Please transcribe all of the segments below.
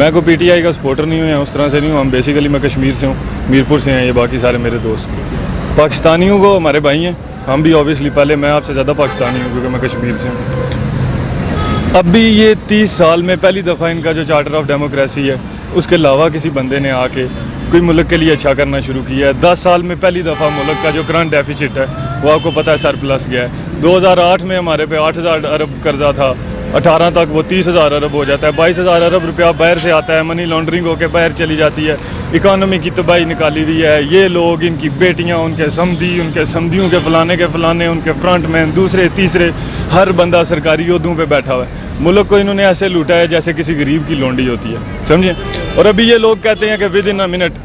میں کوئی PTI کا سپورٹر نہیں ہوں, اس طرح سے نہیں ہوں. ہم بیسیکلی میں کشمیر سے ہوں, میرپور سے ہیں یہ باقی سارے میرے دوست. پاکستانیوں کو ہمارے بھائی ہیں, ہم بھی اوبیسلی پہلے میں آپ سے زیادہ پاکستانی ہوں کیونکہ میں کشمیر سے ہوں. اب بھی یہ 30 سال میں پہلی دفعہ ان کا جو چارٹر آف ڈیموکریسی ہے اس کے علاوہ کسی بندے نے آ کے کوئی ملک کے لیے اچھا کرنا شروع کیا ہے. 10 سال میں پہلی دفعہ ملک کا جو کرنٹ ڈیفیسٹ ہے وہ آپ کو پتہ ہے سرپلس گیا ہے. 2008 میں ہمارے پہ 8,000 ارب قرضہ تھا, 18 تک وہ 30,000 ارب ہو جاتا ہے. 22,000 ارب روپیہ باہر سے آتا ہے, منی لانڈرنگ ہو کے باہر چلی جاتی ہے. اکانومی کی تباہی نکالی ہوئی ہے. یہ لوگ, ان کی بیٹیاں, ان کے سمدھی, ان کے سمدھیوں کے فلانے, ان کے فرنٹ مین, دوسرے تیسرے, ہر بندہ سرکاری عہدوں پہ بیٹھا ہوا ہے. ملک کو انہوں نے ایسے لوٹا ہے جیسے کسی غریب کی لونڈی ہوتی ہے, سمجھیں. اور ابھی یہ لوگ کہتے ہیں کہ with in a minute,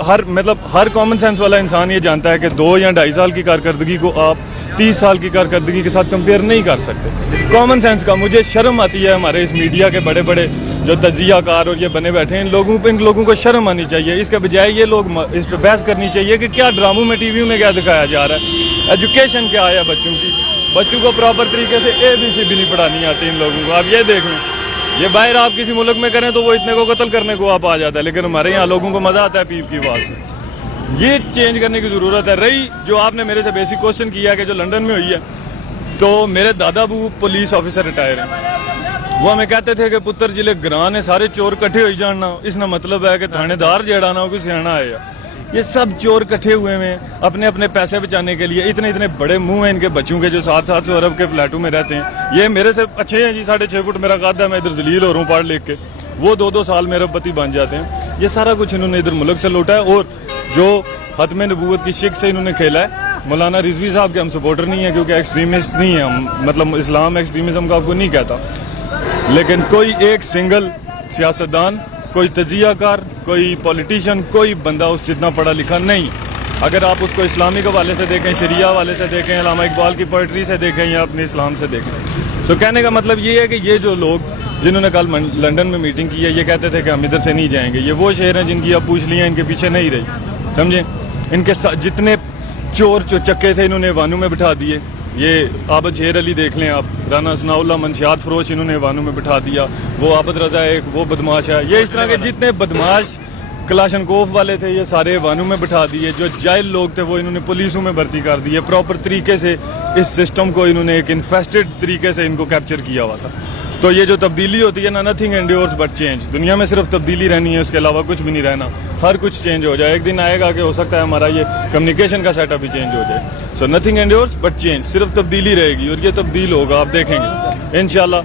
Hare common sense والا انسان یہ جانتا ہے کہ 2 یا 2.5 سال کی کارکردگی کو آپ 30 سال کی کارکردگی کے ساتھ کمپیئر نہیں کر سکتے. کامن سینس کا مجھے شرم آتی ہے ہمارے اس میڈیا کے بڑے بڑے جو تجزیہ کار اور یہ بنے بیٹھے ہیں, ان لوگوں کو شرم آنی چاہیے. اس کے بجائے یہ لوگ اس پہ بحث کرنی چاہیے کہ کیا ڈراموں میں, ٹی ویوں میں کیا دکھایا جا رہا ہے. ایجوکیشن کیا ہے بچوں کی, بچوں کو پراپر طریقے سے ABC بھی نہیں پڑھانی آتی ان لوگوں کو. آپ یہ دیکھ لیں, یہ باہر آپ کسی ملک میں کریں تو وہ اتنے کو قتل کرنے کو آپ آ جاتا ہے, لیکن ہمارے یہاں لوگوں کو مزہ آتا ہے پیپ کی آواز سے. یہ چینج کرنے کی ضرورت ہے. رہی جو آپ نے میرے سے بیسک کوشچن کیا ہے کہ جو لنڈن میں ہوئی ہے, تو میرے دادا ابو پولیس آفیسر ریٹائر ہیں. وہ ہمیں کہتے تھے کہ پتر جلے گران ہے سارے چور کٹھے ہوئی جاننا, اس کا مطلب ہے کہ تھانے دار جیڑا نہ ہو کوئی سیاح آئے. یہ سب چور کٹھے ہوئے ہیں اپنے اپنے پیسے بچانے کے لیے. اتنے بڑے منہ ہیں ان کے بچوں کے جو 700 ارب کے فلیٹوں میں رہتے ہیں. یہ میرے سے اچھے ہیں جی, 6.5 فٹ میرا قد ہے, میں ادھر ذلیل ہو رہا ہوں پڑھ لکھ کے. وہ 2 سال میں ارب پتی بن جاتے ہیں. یہ سارا کچھ انہوں نے ادھر ملک سے لوٹا ہے. اور جو ختم نبوت کی شک سے انہوں نے کھیلا ہے, مولانا رضوی صاحب کے ہم سپورٹر نہیں ہیں کیونکہ ایکسٹریمسٹ نہیں ہیں ہم, مطلب اسلام ایکسٹریمزم کا آپ کو نہیں کہتا, لیکن کوئی ایک سنگل سیاستدان, کوئی تجزیہ کار, کوئی پولیٹیشین, کوئی بندہ اس جتنا پڑھا لکھا نہیں. اگر آپ اس کو اسلامک حوالے سے دیکھیں, شریعہ حوالے سے دیکھیں, علامہ اقبال کی پوئٹری سے دیکھیں یا اپنے اسلام سے دیکھیں. سو کہنے کا مطلب یہ ہے کہ یہ جو لوگ جنہوں نے کل لنڈن میں میٹنگ کی ہے یہ کہتے تھے کہ ہم ادھر سے نہیں جائیں گے. یہ وہ شہر ہیں جن کی آپ پوچھ لیے ان کے پیچھے نہیں رہی, سمجھیں. ان کے جتنے چور چکے تھے انہوں نے ایوانوں میں بٹھا دیے. یہ عابد شیر علی دیکھ لیں آپ, رانا ثناء اللہ, منشیات فروش, انہوں نے ایوانوں میں بٹھا دیا. وہ عابد رضا ایک وہ بدماش ہے. یہ اس طرح کے جتنے بدماش کلاشنکوف والے تھے یہ سارے ایوانوں میں بٹھا دیے. جو جائل لوگ تھے وہ انہوں نے پولیسوں میں بھرتی کر دیے. پراپر طریقے سے اس سسٹم کو انہوں نے ایک انفیسٹڈ طریقے سے ان کو کیپچر کیا ہوا تھا. تو یہ جو تبدیلی ہوتی ہے نا, نتھنگ انڈیورس بٹ چینج. دنیا میں صرف تبدیلی رہنی ہے, اس کے علاوہ کچھ بھی نہیں رہنا. ہر کچھ چینج ہو جائے. ایک دن آئے گا کہ ہو سکتا ہے ہمارا یہ کمیونیکیشن کا سیٹ اپ بھی چینج ہو جائے. سو نتھنگ انڈیورس بٹ چینج, صرف تبدیلی رہے گی اور یہ تبدیل ہوگا, آپ دیکھیں گے انشاءاللہ.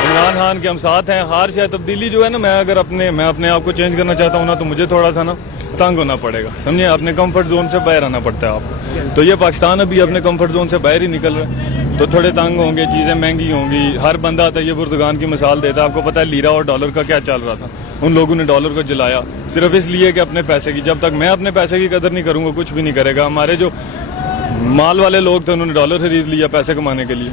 عمران خان کے ہم ساتھ ہیں. ہر شاید تبدیلی جو ہے نا, میں اگر میں اپنے آپ کو چینج کرنا چاہتا ہوں نا, تو مجھے تھوڑا سا نا تنگ ہونا پڑے گا, سمجھے. اپنے کمفرٹ زون سے باہر آنا پڑتا ہے آپ کو. تو یہ پاکستان ابھی اپنے کمفرٹ زون سے باہر ہی نکل رہا ہے, تو تھوڑے تنگ ہوں گے, چیزیں مہنگی ہوں گی. ہر بندہ طیب اردگان کی مثال دیتا ہے. آپ کو پتہ ہے لیرا اور ڈالر کا کیا چل رہا تھا. ان لوگوں نے ڈالر کو جلایا صرف اس لیے کہ اپنے پیسے کی. جب تک میں اپنے پیسے کی قدر نہیں کروں گا کچھ بھی نہیں کرے گا. ہمارے جو مال والے لوگ تھے انہوں نے ڈالر خرید لیا پیسے کمانے کے لیے.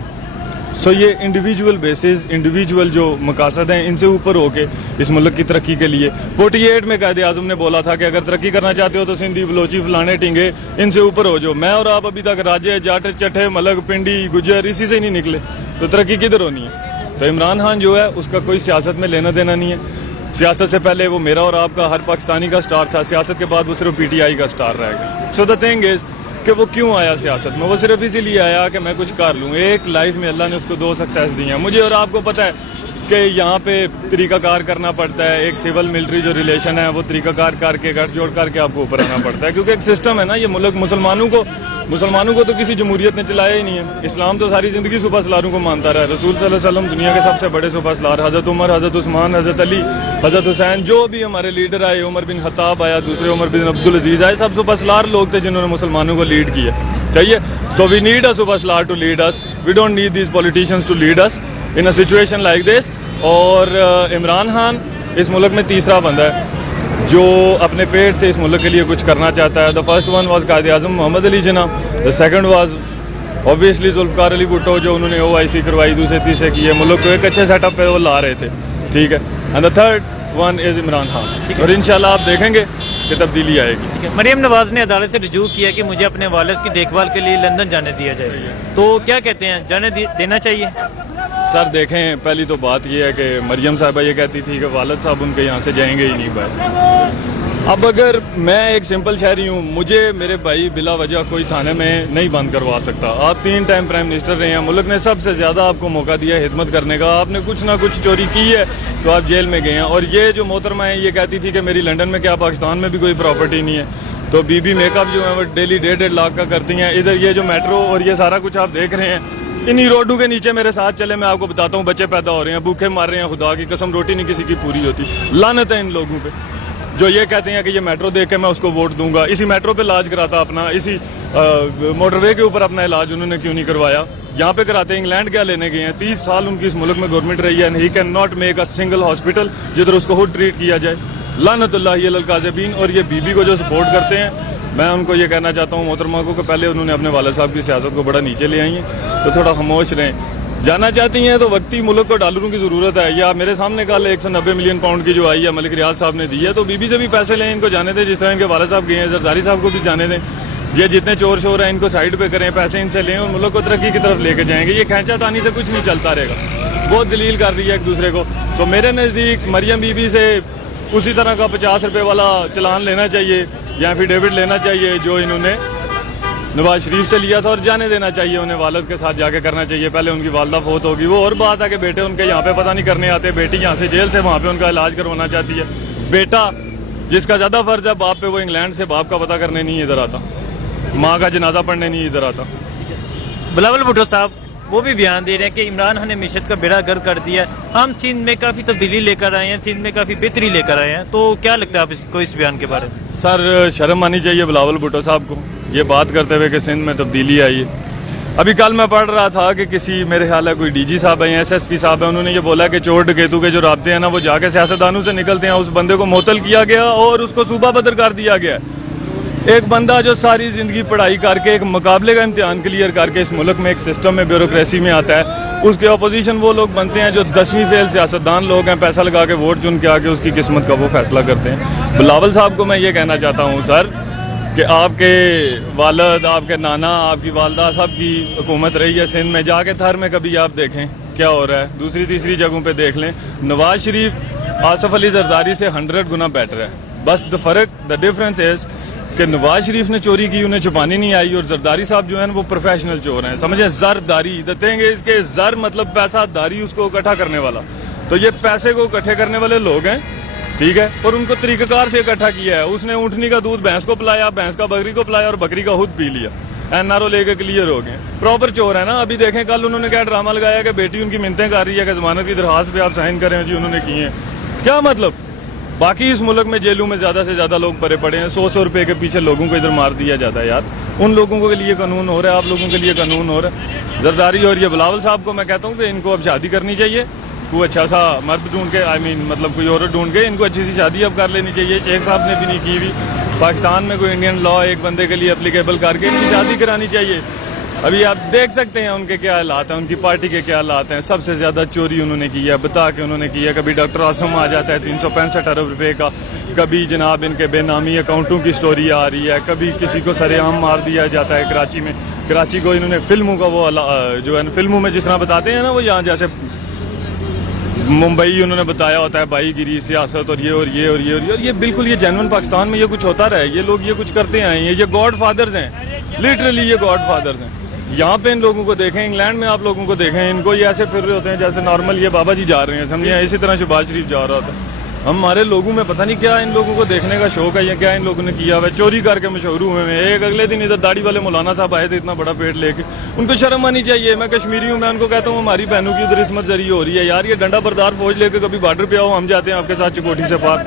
سو یہ انڈیویجول بیسز, انڈیویجول جو مقاصد ہیں ان سے اوپر ہو کے اس ملک کی ترقی کے لیے 48 میں قائد اعظم نے بولا تھا کہ اگر ترقی کرنا چاہتے ہو تو سندھی, بلوچی, فلانے ٹنگے ان سے اوپر ہو. جو میں اور آپ ابھی تک راجے, جاٹ, چٹھے, ملک, پنڈی, گجر اسی سے ہی نہیں نکلے, تو ترقی کدھر ہونی ہے. تو عمران خان جو ہے اس کا کوئی سیاست میں لینا دینا نہیں ہے. سیاست سے پہلے وہ میرا اور آپ کا ہر پاکستانی کا سٹار تھا, سیاست کے بعد وہ صرف PTI کا سٹار رہے گا. سو دا تھنگ از کہ وہ کیوں آیا سیاست میں, وہ صرف اسی لیے آیا کہ میں کچھ کر لوں. ایک لائف میں اللہ نے اس کو 2 سکسیس دی ہیں. مجھے اور آپ کو پتہ ہے کہ یہاں پہ طریقہ کار کرنا پڑتا ہے. ایک سول ملٹری جو ریلیشن ہے وہ طریقہ کار کر کے گھر جوڑ کر کے آپ کو اوپر آنا پڑتا ہے, کیونکہ ایک سسٹم ہے نا. یہ ملک مسلمانوں کو تو کسی جمہوریت نے چلایا ہی نہیں ہے. اسلام تو ساری زندگی سپر سلاروں کو مانتا رہا ہے. رسول صلی اللہ علیہ وسلم دنیا کے سب سے بڑے سپر سلار, حضرت عمر, حضرت عثمان, حضرت علی, حضرت حسین, جو بھی ہمارے لیڈر آئے, عمر بن خطاب آیا, دوسرے عمر بن عبدالعزیز آئے, سب سپر سلار لوگ تھے جنہوں نے مسلمانوں کو لیڈ کیا. چاہیے. سو وی نیڈ اے سپر سلار to lead us. We don't need these politicians to lead us in a situation like this. اور عمران خان اس ملک میں تیسرا بندہ ہے جو اپنے پیٹ سے اس ملک کے لیے کچھ کرنا چاہتا ہے. The first one was Quaid e Azam Muhammad Ali Jinnah. The second was obviously Zulfikar Ali Bhutto, جو انہوں نے OIC کروائی, دوسرے تیسرے کیے, ملک کو ایک اچھے سیٹ اپ پہ وہ لا رہے تھے, ٹھیک ہے. And the third one is Imran Khan. اور انشاءاللہ آپ دیکھیں گے کہ تبدیلی آئے گی. مریم نواز نے عدالت سے رجوع کیا کہ مجھے اپنے والد کی دیکھ بھال کے لیے لندن جانے دیا جائے, تو کیا کہتے ہیں, جانے دینا چاہیے؟ سر دیکھیں, پہلی تو بات یہ ہے کہ مریم صاحبہ یہ کہتی تھی کہ والد صاحب ان کے یہاں سے جائیں گے ہی نہیں باہر. اب اگر میں ایک سمپل شہری ہوں, مجھے میرے بھائی بلا وجہ کوئی تھانے میں نہیں بند کروا سکتا. آپ 3 ٹائم پرائم منسٹر رہے ہیں, ملک نے سب سے زیادہ آپ کو موقع دیا ہے خدمت کرنے کا, آپ نے کچھ نہ کچھ چوری کی ہے تو آپ جیل میں گئے ہیں. اور یہ جو محترمہ ہے یہ کہتی تھی کہ میری لنڈن میں کیا پاکستان میں بھی کوئی پراپرٹی نہیں ہے, تو بی بی میک اپ جو ہے وہ ڈیلی 1.5 لاکھ کا کرتی ہیں. ادھر یہ جو میٹرو اور یہ سارا کچھ آپ دیکھ رہے ہیں, انہی روڈوں کے نیچے میرے ساتھ چلے, میں آپ کو بتاتا ہوں بچے پیدا ہو رہے ہیں, بھوکے مار رہے ہیں, خدا کی قسم روٹی نہیں کسی کی پوری ہوتی. لعنت ہے ان لوگوں پہ جو یہ کہتے ہیں کہ یہ میٹرو دیکھ کے میں اس کو ووٹ دوں گا. اسی میٹرو پہ علاج کراتا اپنا, اسی موٹر وے کے اوپر اپنا علاج انہوں نے کیوں نہیں کروایا, یہاں پہ کراتے. انگلینڈ کیا لینے گئے ہیں, 30 سال ان کی اس ملک میں گورنمنٹ رہی ہے, he can not make a single hospital جدھر اس کو خود ٹریٹ کیا جائے. لعنت اللہ علی الکاذبین. اور یہ بی بی کو جو سپورٹ کرتے ہیں, میں ان کو یہ کہنا چاہتا ہوں محترمہ کو کہ پہلے انہوں نے اپنے والد صاحب کی سیاست کو بڑا نیچے لے آئی ہیں, تو تھوڑا خاموش رہیں. جانا چاہتی ہیں تو وقتی ملک کو ڈالروں کی ضرورت ہے. یا میرے سامنے کل 190 ملین پاؤنڈ کی جو آئی ہے ملک ریاض صاحب نے دی ہے, تو بی بی سے بھی پیسے لیں, ان کو جانے دیں جس طرح ان کے والد صاحب گئے ہیں. زرداری صاحب کو بھی جانے دیں. یہ جتنے چور شور ہیں ان کو سائڈ پہ کریں, پیسے ان سے لیں اور ملک کو ترقی کی طرف لے کے جائیں گے. یہ کھینچا تانی سے کچھ نہیں چلتا رہے گا, بہت ذلیل کر رہی ہے ایک دوسرے کو. تو میرے نزدیک مریم بی بی سے اسی طرح کا 50 روپے والا چلان لینا چاہیے یا ایفیڈیوٹ لینا چاہیے جو انہوں نے نواز شریف سے لیا تھا, اور جانے دینا چاہیے انہیں. والد کے ساتھ جا کے کرنا چاہیے. پہلے ان کی والدہ فوت ہوگی, وہ اور بات ہے کہ بیٹے ان کے یہاں پہ پتہ نہیں کرنے آتے, بیٹی یہاں سے جیل سے وہاں پہ ان کا علاج کروانا چاہتی ہے. بیٹا جس کا زیادہ فرض ہے باپ پہ, وہ انگلینڈ سے باپ کا پتہ کرنے نہیں ادھر آتا, ماں کا جنازہ پڑھنے نہیں ادھر آتا. بلاول بھٹو صاحب وہ بھی بیان دے رہے ہیں کہ عمران خان نے معیشت کا بیڑا گرک کر دیا. ہم سندھ میں کافی تبدیلی لے کر آئے ہیں, سندھ میں کافی بہتری لے کر آئے ہیں, تو کیا لگتا ہے آپ کو اس بیان کے بارے میں؟ سر شرم آنی چاہیے بلاول بھٹو صاحب کو یہ بات کرتے ہوئے کہ سندھ میں تبدیلی آئی ہے. ابھی کل میں پڑھ رہا تھا کہ کسی میرے خیال ہے کوئی ڈی جی صاحب ہیں, SSP صاحب ہیں, انہوں نے یہ بولا کہ چور ڈکیتوں کے جو رابطے ہیں نا وہ جا کے سیاستدانوں سے نکلتے ہیں. اس بندے کو معطل کیا گیا اور اس کو صوبہ بدر کر دیا گیا. ایک بندہ جو ساری زندگی پڑھائی کر کے ایک مقابلے کا امتحان کلیئر کر کے اس ملک میں ایک سسٹم میں بیوروکریسی میں آتا ہے, اس کے اپوزیشن وہ لوگ بنتے ہیں جو 10ویں فیل سیاستدان لوگ ہیں, پیسہ لگا کے ووٹ چن کے آ کے اس کی قسمت کا وہ فیصلہ کرتے ہیں. بلاول صاحب کو میں یہ کہنا چاہتا ہوں سر کہ آپ کے والد, آپ کے نانا, آپ کی والدہ سب کی حکومت رہی ہے سندھ میں. جا کے تھر میں کبھی آپ دیکھیں کیا ہو رہا ہے, دوسری تیسری جگہوں پہ دیکھ لیں. نواز شریف آصف علی زرداری سے 100 گنا بیٹر ہے. بس دا ڈفرنس از کہ نواز شریف نے چوری کی, انہیں چھپانی نہیں آئی, اور زرداری صاحب جو ہیں وہ پروفیشنل چور ہیں. سمجھیں, زرداری دا تھنگ از کہ زر مطلب پیسہ, داری اس کو اکٹھا کرنے والا. تو یہ پیسے کو اکٹھے کرنے والے لوگ ہیں, ٹھیک ہے, اور ان کو طریقہ کار سے اکٹھا کیا ہے. اس نے اونٹنی کا دودھ بھینس کو پلایا, بھینس کا بکری کو پلایا, اور بکری کا خود پی لیا. NRO لے کے کلیئر ہو گئے, پراپر چور ہے نا. ابھی دیکھیں کل انہوں نے کیا ڈرامہ لگایا کہ بیٹی ان کی منتیں کر رہی ہے کہ ضمانت کی درخواست پہ آپ سائن کریں, جی انہوں نے کی ہیں. کیا مطلب؟ باقی اس ملک میں جیلوں میں زیادہ سے زیادہ لوگ پڑے پڑے ہیں, 100 روپے کے پیچھے لوگوں کو ادھر مار دیا جاتا ہے. یار ان لوگوں کے لیے قانون ہو رہا ہے, آپ لوگوں کے لیے قانون ہو رہا ہے. زرداری اور یہ بلاول صاحب کو میں کہتا ہوں کہ ان کو اب شادی کرنی چاہیے, کوئی اچھا سا مرد ڈھونڈ کے, مطلب کوئی عورت ڈھونڈ کے ان کو اچھی سی شادی اب کر لینی چاہیے. شیخ صاحب نے بھی نہیں کی ہوئی. پاکستان میں کوئی انڈین لا ایک بندے کے لیے اپلیکیبل کر کے ان کی شادی کرانی چاہیے. ابھی آپ دیکھ سکتے ہیں ان کے کیا حالات ہیں, ان کی پارٹی کے کیا حالات ہیں. سب سے زیادہ چوری انہوں نے کی ہے, بتا کے انہوں نے کی ہے. کبھی ڈاکٹر عاصم آ جاتا ہے 365 ارب روپے کا, کبھی جناب ان کے بے نامی اکاؤنٹوں کی سٹوری آ رہی ہے, کبھی کسی کو سر عام مار دیا جاتا ہے کراچی میں. کراچی کو انہوں نے فلموں کا وہ جو ہے فلموں میں جس طرح بتاتے ہیں نا وہ یہاں جیسے ممبئی انہوں نے بتایا ہوتا ہے بھائی گیری سیاست اور یہ اور یہ اور یہ اور یہ, اور یہ بالکل یہ جینون پاکستان میں یہ کچھ ہوتا رہا ہے. یہ لوگ یہ کچھ کرتے آئے ہیں, یہ گاڈ فادرز ہیں, لٹرلی یہ گاڈ فادرز ہیں. یہاں پہ ان لوگوں کو دیکھیں, انگلینڈ میں آپ لوگوں کو دیکھیں, ان کو یہ ایسے پھر رہے ہوتے ہیں جیسے نارمل یہ بابا جی جا رہے ہیں, سمجھیں. اسی طرح شہباز شریف جا رہا تھا. ہمارے لوگوں میں پتہ نہیں کیا ان لوگوں کو دیکھنے کا شوق ہے یا کیا ان لوگوں نے کیا ہوا ہے, چوری کر کے مشہور ہوئے ہیں. ایک اگلے دن ادھر داڑھی والے مولانا صاحب آئے تھے اتنا بڑا پیٹ لے کے, ان کو شرم آنی چاہیے. میں کشمیری ہوں, میں ان کو کہتا ہوں ہماری بہنوں کی ادھر عصمت ذریعہ ہو رہی ہے. یار یہ ڈنڈا بردار فوج لے کے کبھی بارڈر پہ آؤ, ہم جاتے ہیں آپ کے ساتھ چکوٹھی سے پار,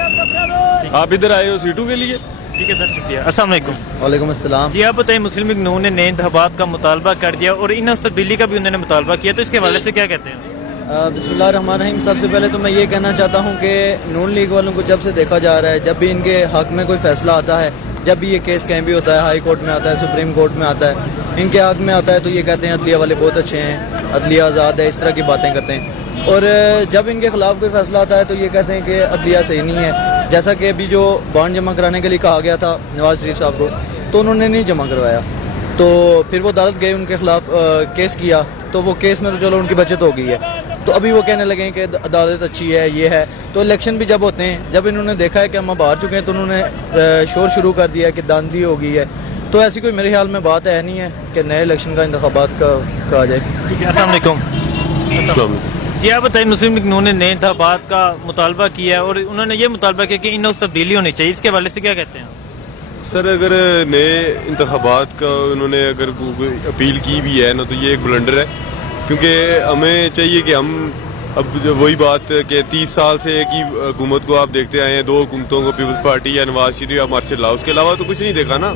آپ ادھر آئے ہو سیٹوں کے لیے. ٹھیک ہے سر, شکریہ. السلام علیکم. وعلیکم السلام. جی آپ بتائیں, مسلم لیگ نون نے نئے انتخابات کا مطالبہ کر دیا اور ان تبدیلی کا بھی انہوں نے مطالبہ کیا, تو اس کے حوالے سے کیا کہتے ہیں؟ بسم اللہ الرحمن الرحیم. سب سے پہلے تو میں یہ کہنا چاہتا ہوں کہ نون لیگ والوں کو جب سے دیکھا جا رہا ہے, جب بھی ان کے حق میں کوئی فیصلہ آتا ہے, جب بھی یہ کیس کہیں بھی ہوتا ہے, ہائی کورٹ میں آتا ہے, سپریم کورٹ میں آتا ہے, ان کے حق میں آتا ہے, تو یہ کہتے ہیں عدلیہ والے بہت اچھے ہیں, عدلیہ آزاد ہے, اس طرح کی باتیں کرتے ہیں. اور جب ان کے خلاف کوئی فیصلہ آتا ہے تو یہ کہتے ہیں کہ عدلیہ صحیح نہیں ہے. جیسا کہ ابھی جو بانڈ جمع کرانے کے لیے کہا گیا تھا نواز شریف صاحب کو، تو انہوں نے نہیں جمع کروایا، تو پھر وہ عدالت گئے، ان کے خلاف کیس کیا، تو وہ کیس میں تو چلو ان کی بچت ہو گئی ہے، تو ابھی وہ کہنے لگے ہیں کہ عدالت اچھی ہے، یہ ہے. تو الیکشن بھی جب ہوتے ہیں، جب انہوں نے دیکھا ہے کہ ہم اب ہار چکے ہیں، تو انہوں نے شور شروع کر دیا کہ داندلی ہو گئی ہے. تو ایسی کوئی میرے خیال میں بات ہے نہیں ہے کہ نئے الیکشن کا انتخابات کا کہا جائے. ٹھیک ہے، السلام علیکم. جی آپ بتائیں، مسلم لیگ نون نے نئے انتخابات کا مطالبہ کیا ہے اور انہوں نے یہ مطالبہ کیا کہ ان میں تبدیلی ہونی چاہیے، اس کے حوالے سے کیا کہتے ہیں؟ سر اگر نئے انتخابات کا انہوں نے اگر اپیل کی بھی ہے نا، تو یہ ایک بلنڈر ہے، کیونکہ ہمیں چاہیے کہ ہم اب وہی بات کہ 30 سال سے ایک ہی حکومت کو آپ دیکھتے آئے ہیں، 2 حکومتوں کو، پیپلز پارٹی یا نواز شریف یا مارشل اللہ، اس کے علاوہ تو کچھ نہیں دیکھا نا.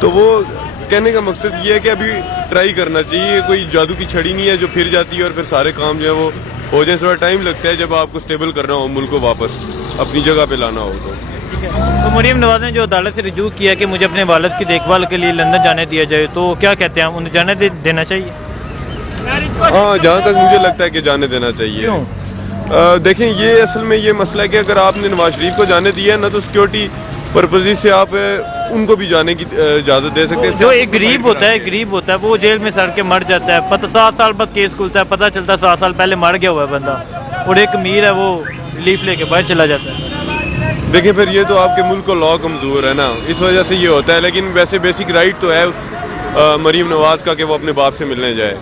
تو وہ کہنے کا مقصد یہ ہے کہ ابھی ٹرائی کرنا چاہیے، کوئی جادو کی چھڑی نہیں ہے جو پھر جاتی ہے اور پھر سارے کام جو ہے وہ ہو جائیں. تھوڑا ٹائم لگتا ہے جب آپ کو اسٹیبل کرنا ہو، ملک کو واپس اپنی جگہ پہ لانا ہو. تو مریم نواز نے جو عدالت سے رجوع کیا کہ مجھے اپنے والد کی دیکھ بھال کے لیے لندن جانے دیا جائے، تو کیا کہتے ہیں، انہیں جانے دینا چاہیے؟ ہاں، جہاں تک مجھے لگتا ہے کہ جانے دینا چاہیے. دیکھیں، یہ اصل میں یہ مسئلہ ہے کہ اگر آپ نے نواز شریف کو جانے دیا ہے نا، تو سیکورٹی پرپز سے آپ ان کو بھی جانے کی اجازت دے سکتے ہیں. جو ایک غریب ہوتا ہے وہ جیل میں سڑ کے مر جاتا ہے، پتہ 7 سال بعد کیس کھلتا ہے، پتہ چلتا ہے 7 سال پہلے مر گیا ہوا ہے بندہ، اور ایک امیر ہے وہ ریلیف لے کے باہر چلا جاتا ہے. دیکھیں، پھر یہ تو آپ کے ملک کو لا کمزور ہے نا، اس وجہ سے یہ ہوتا ہے. لیکن ویسے بیسک رائٹ تو ہے اس مریم نواز کا کہ وہ اپنے باپ سے ملنے جائے.